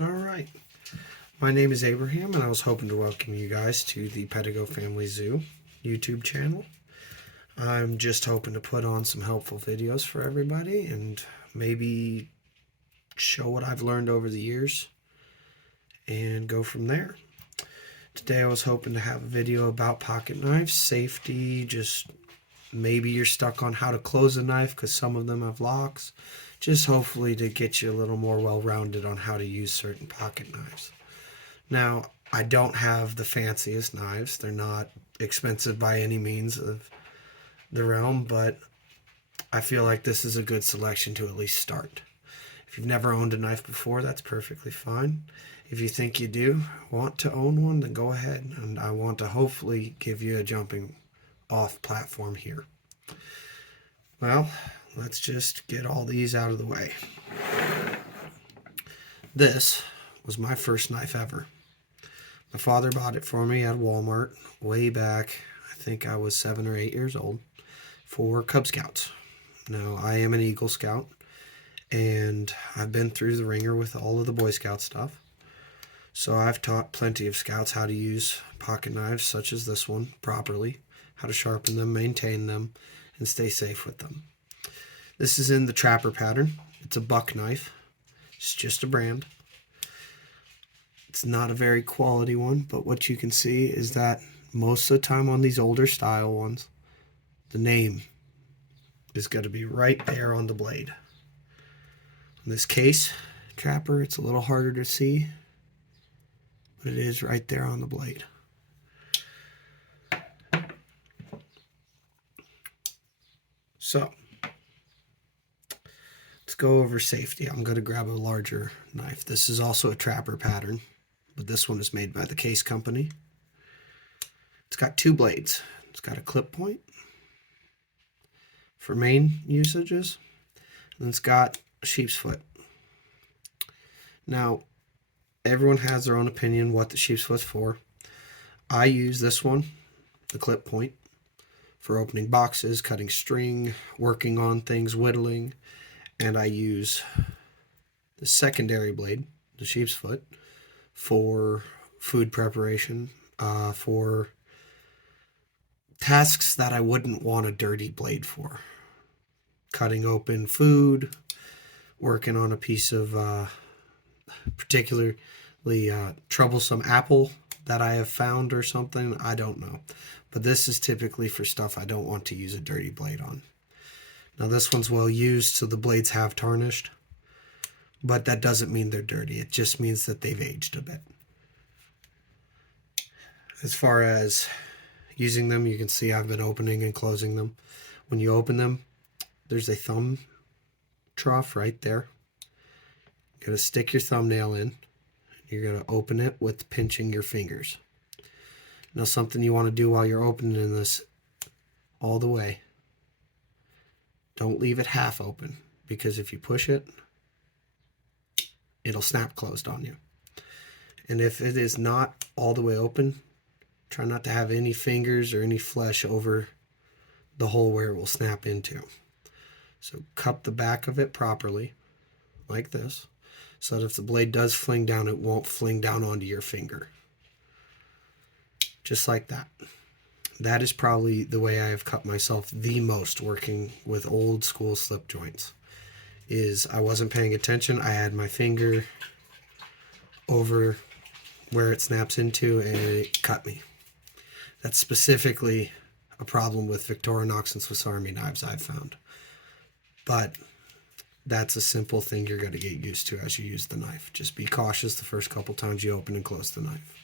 All right. My name is Abraham, and I was hoping to welcome you guys to the Pedigo Family Zoo YouTube channel. I'm just hoping to put on some helpful videos for everybody and maybe show what I've learned over the years and go from there. Today I was hoping to have a video about pocket knives, safety, just maybe you're stuck on how to close a knife because some of them have locks. Just hopefully to get you a little more well-rounded on how to use certain pocket knives. Now, I don't have the fanciest knives. They're not expensive by any means of the realm, but I feel like this is a good selection to at least start. If you've never owned a knife before, that's perfectly fine. If you think you do want to own one, then go ahead. And I want to hopefully give you a jumping off platform here. Well, let's just get all these out of the way. This was my first knife ever. My father bought it for me at Walmart way back, I think I was 7 or 8 years old, for Cub Scouts. Now, I am an Eagle Scout, and I've been through the ringer with all of the Boy Scout stuff. So I've taught plenty of Scouts how to use pocket knives such as this one properly, how to sharpen them, maintain them, and stay safe with them. This is in the Trapper pattern. It's a buck knife. It's just a brand. It's not a very quality one, but what you can see is that most of the time on these older style ones, the name is going to be right there on the blade. In this case, Trapper, it's a little harder to see, but it is right there on the blade. So, let's go over safety. I'm going to grab a larger knife. This is also a Trapper pattern, but this one is made by the Case Company. It's got 2 blades. It's got a clip point for main usages, and it's got a sheep's foot. Now, everyone has their own opinion what the sheep's foot's for. I use this one, the clip point, for opening boxes, cutting string, working on things, whittling, and I use the secondary blade, the sheep's foot, for food preparation, for tasks that I wouldn't want a dirty blade for. Cutting open food, working on a piece of particularly troublesome apple that I have found or something, I don't know. But this is typically for stuff I don't want to use a dirty blade on. Now this one's well used, so the blades have tarnished, but that doesn't mean they're dirty. It just means that they've aged a bit. As far as using them, you can see I've been opening and closing them. When you open them, there's a thumb trough right there. You're going to stick your thumbnail in. You're going to open it with pinching your fingers. Now something you want to do while you're opening this all the way, don't leave it half open, because if you push it, it'll snap closed on you. And if it is not all the way open, try not to have any fingers or any flesh over the hole where it will snap into. So cup the back of it properly, like this, so that if the blade does fling down, it won't fling down onto your finger. Just like that. That is probably the way I have cut myself the most working with old school slip joints. Is I wasn't paying attention. I had my finger over where it snaps into and it cut me. That's specifically a problem with Victorinox and Swiss Army knives I've found. But that's a simple thing you're going to get used to as you use the knife. Just be cautious the first couple times you open and close the knife.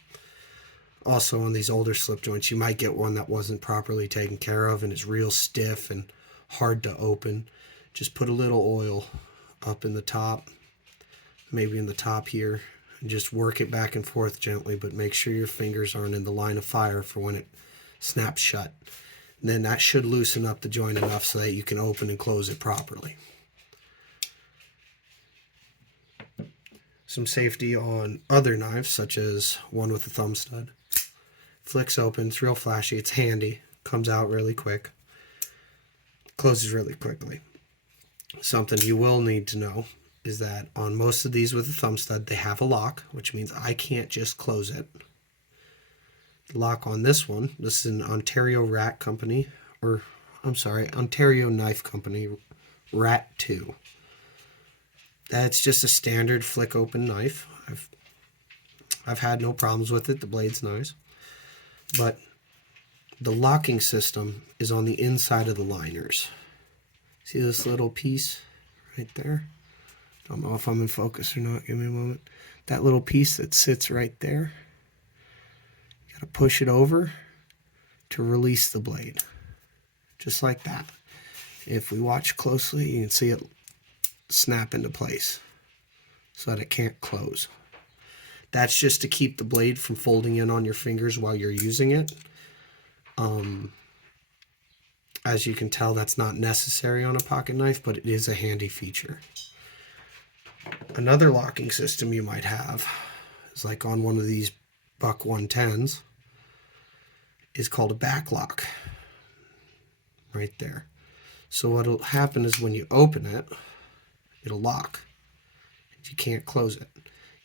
Also, on these older slip joints, you might get one that wasn't properly taken care of and is real stiff and hard to open. Just put a little oil up in the top, maybe in the top here, and just work it back and forth gently, but make sure your fingers aren't in the line of fire for when it snaps shut. And then that should loosen up the joint enough so that you can open and close it properly. Some safety on other knives, such as one with a thumb stud. Flicks open, it's real flashy, it's handy, comes out really quick, closes really quickly. Something you will need to know is that on most of these with a thumb stud, they have a lock, which means I can't just close it. The lock on this one, this is an Ontario Rat Company, or I'm sorry, Ontario Knife Company, Rat 2. That's just a standard flick open knife. I've had no problems with it. The blade's nice. But the locking system is on the inside of the liners. See this little piece right there? Don't know if I'm in focus or not. Give me a moment. That little piece that sits right there, you got to push it over to release the blade. Just like that. If we watch closely, you can see it snap into place so that it can't close. That's just to keep the blade from folding in on your fingers while you're using it. As you can tell, that's not necessary on a pocket knife, but it is a handy feature. Another locking system you might have is like on one of these Buck 110s is called a back lock. Right there. So what will happen is when you open it, it'll lock. You can't close it.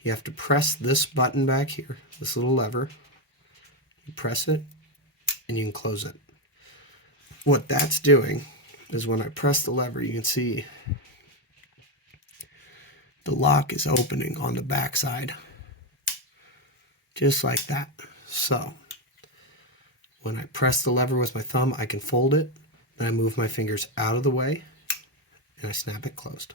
You have to press this button back here, this little lever. You press it, and you can close it. What that's doing is when I press the lever, you can see the lock is opening on the back side. Just like that. So, when I press the lever with my thumb, I can fold it. Then I move my fingers out of the way, and I snap it closed.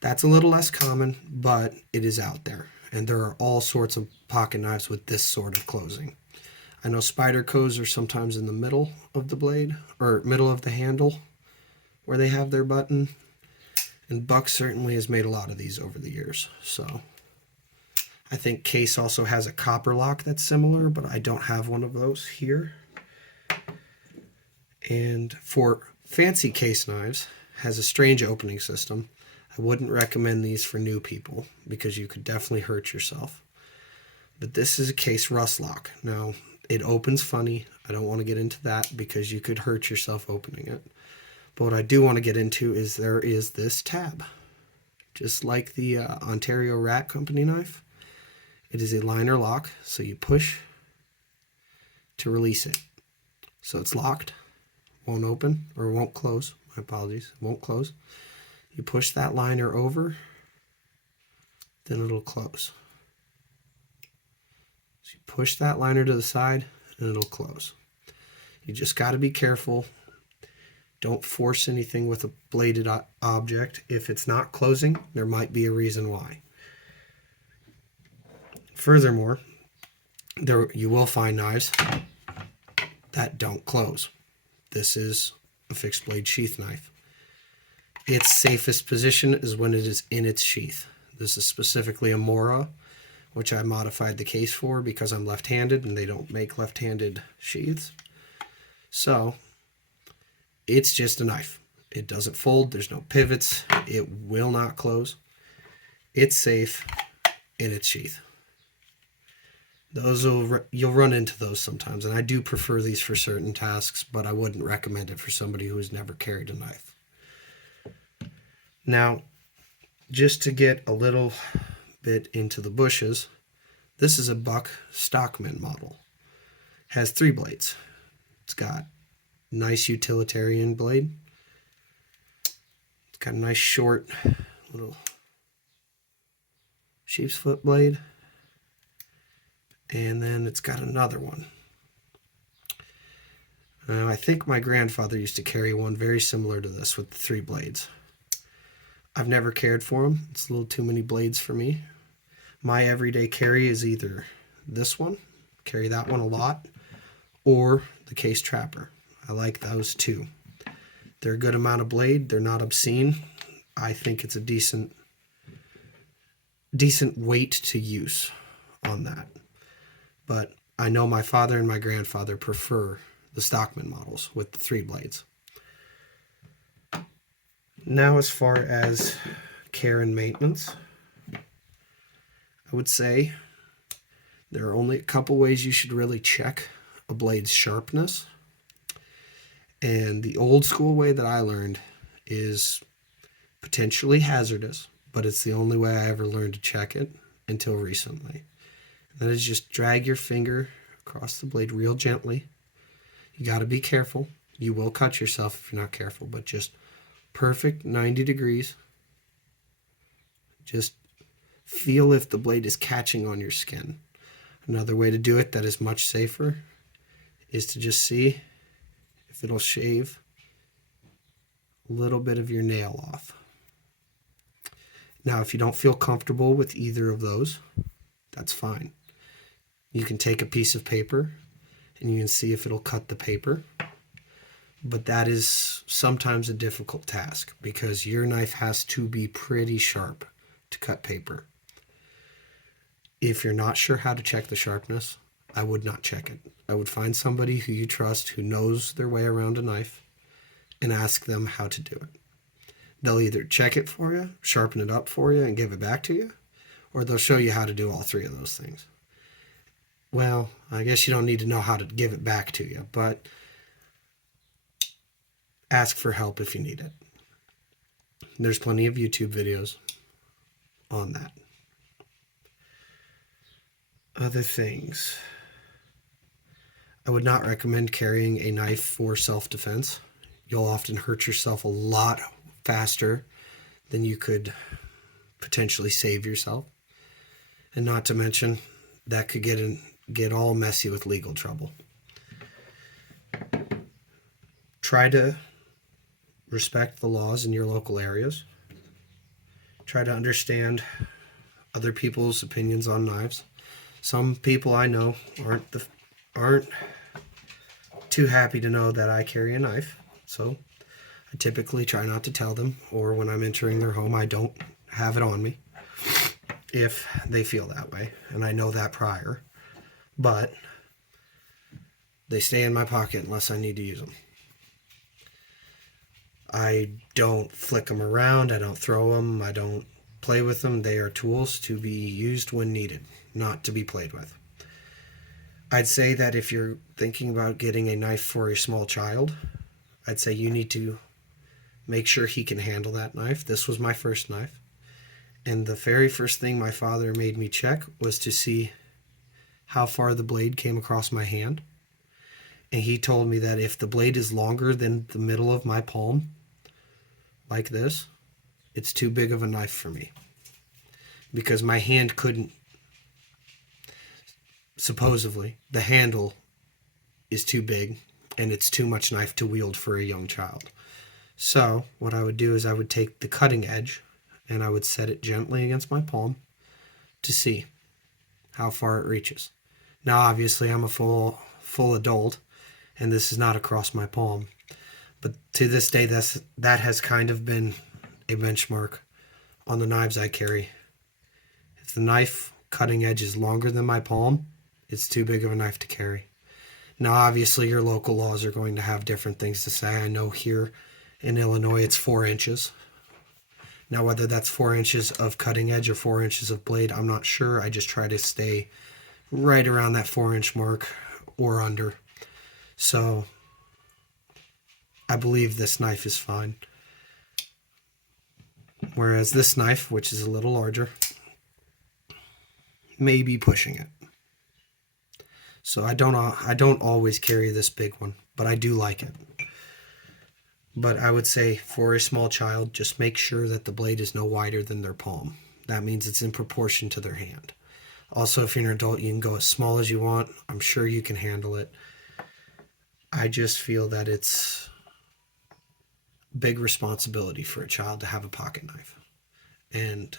That's a little less common, but it is out there. And there are all sorts of pocket knives with this sort of closing. I know Spydercos are sometimes in the middle of the blade, or middle of the handle, where they have their button. And Buck certainly has made a lot of these over the years. So I think Case also has a copper lock that's similar, but I don't have one of those here. And for fancy case knives, has a strange opening system. I wouldn't recommend these for new people because you could definitely hurt yourself. But this is a case rust lock. Now, it opens funny. I don't want to get into that because you could hurt yourself opening it. But what I do want to get into is there is this tab. Just like the Ontario Rat Company knife. It is a liner lock, so you push to release it. So it's locked, won't open, or won't close. My apologies, won't close. You push that liner over, then it'll close. So you push that liner to the side, and it'll close. You just got to be careful. Don't force anything with a bladed object. If it's not closing, there might be a reason why. Furthermore, you will find knives that don't close. This is a fixed blade sheath knife. Its safest position is when it is in its sheath. This is specifically a Mora, which I modified the case for because I'm left-handed and they don't make left-handed sheaths. So, it's just a knife. It doesn't fold, there's no pivots, it will not close. It's safe in its sheath. You'll run into those sometimes, and I do prefer these for certain tasks, but I wouldn't recommend it for somebody who has never carried a knife. Now, just to get a little bit into the bushes, this is a Buck Stockman model. It has 3 blades. It's got a nice utilitarian blade. It's got a nice short little sheep's foot blade. And then it's got another one. I think my grandfather used to carry one very similar to this with the 3 blades. I've never cared for them. It's a little too many blades for me. My everyday carry is either this one, carry that one a lot, or the Case Trapper. I like those too. They're a good amount of blade. They're not obscene. I think it's a decent weight to use on that. But I know my father and my grandfather prefer the Stockman models with the 3 blades. Now, as far as care and maintenance, I would say there are only a couple ways you should really check a blade's sharpness. And the old school way that I learned is potentially hazardous, but it's the only way I ever learned to check it until recently. That is just drag your finger across the blade real gently. You got to be careful. You will cut yourself if you're not careful, but just perfect 90 degrees. Just feel if the blade is catching on your skin. Another way to do it that is much safer is to just see if it'll shave a little bit of your nail off. Now, if you don't feel comfortable with either of those, that's fine. You can take a piece of paper and you can see if it'll cut the paper. But that is sometimes a difficult task because your knife has to be pretty sharp to cut paper. If you're not sure how to check the sharpness, I would not check it. I would find somebody who you trust who knows their way around a knife and ask them how to do it. They'll either check it for you, sharpen it up for you, and give it back to you, or they'll show you how to do all three of those things. Well, I guess you don't need to know how to give it back to you, but ask for help if you need it. There's plenty of YouTube videos on that. Other things. I would not recommend carrying a knife for self-defense. You'll often hurt yourself a lot faster than you could potentially save yourself. And not to mention, that could get all messy with legal trouble. Try to respect the laws in your local areas. Try to understand other people's opinions on knives. Some people I know aren't too happy to know that I carry a knife, so I typically try not to tell them, or when I'm entering their home, I don't have it on me if they feel that way, and I know that prior, but they stay in my pocket unless I need to use them. I don't flick them around, I don't throw them, I don't play with them. They are tools to be used when needed, not to be played with. I'd say that if you're thinking about getting a knife for a small child, I'd say you need to make sure he can handle that knife. This was my first knife. And the very first thing my father made me check was to see how far the blade came across my hand. And he told me that if the blade is longer than the middle of my palm, like this, it's too big of a knife for me. Because my hand couldn't, supposedly, the handle is too big and it's too much knife to wield for a young child. So what I would do is I would take the cutting edge and I would set it gently against my palm to see how far it reaches. Now obviously I'm a full adult and this is not across my palm, but to this day that has kind of been a benchmark on the knives I carry. If the knife cutting edge is longer than my palm, it's too big of a knife to carry. Now obviously your local laws are going to have different things to say. I know here in Illinois it's 4 inches. Now whether that's 4 inches of cutting edge or 4 inches of blade, I'm not sure. I just try to stay right around that 4-inch mark or under. So I believe this knife is fine. Whereas this knife, which is a little larger, may be pushing it. So I don't always carry this big one, but I do like it. But I would say for a small child, just make sure that the blade is no wider than their palm. That means it's in proportion to their hand. Also, if you're an adult, you can go as small as you want. I'm sure you can handle it. I just feel that it's a big responsibility for a child to have a pocket knife. And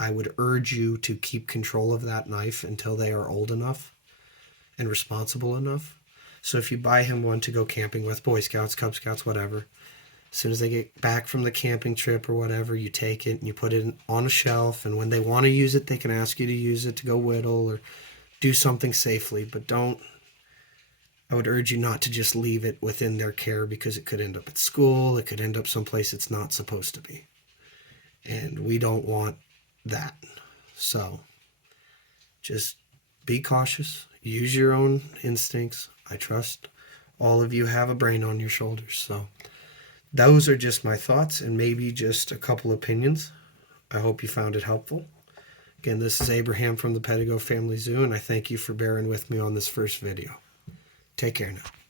I would urge you to keep control of that knife until they are old enough and responsible enough. So if you buy him one to go camping with, Boy Scouts, Cub Scouts, whatever, as soon as they get back from the camping trip or whatever, you take it and you put it on a shelf, and when they want to use it, they can ask you to use it to go whittle or do something safely. But I would urge you not to just leave it within their care, because it could end up at school, it could end up someplace it's not supposed to be. And we don't want that. So just be cautious, use your own instincts. I trust all of you have a brain on your shoulders. So those are just my thoughts and maybe just a couple opinions I hope you found it helpful. Again, this is Abraham from the Pedigo Family Zoo, and I thank you for bearing with me on this first video. Take care now.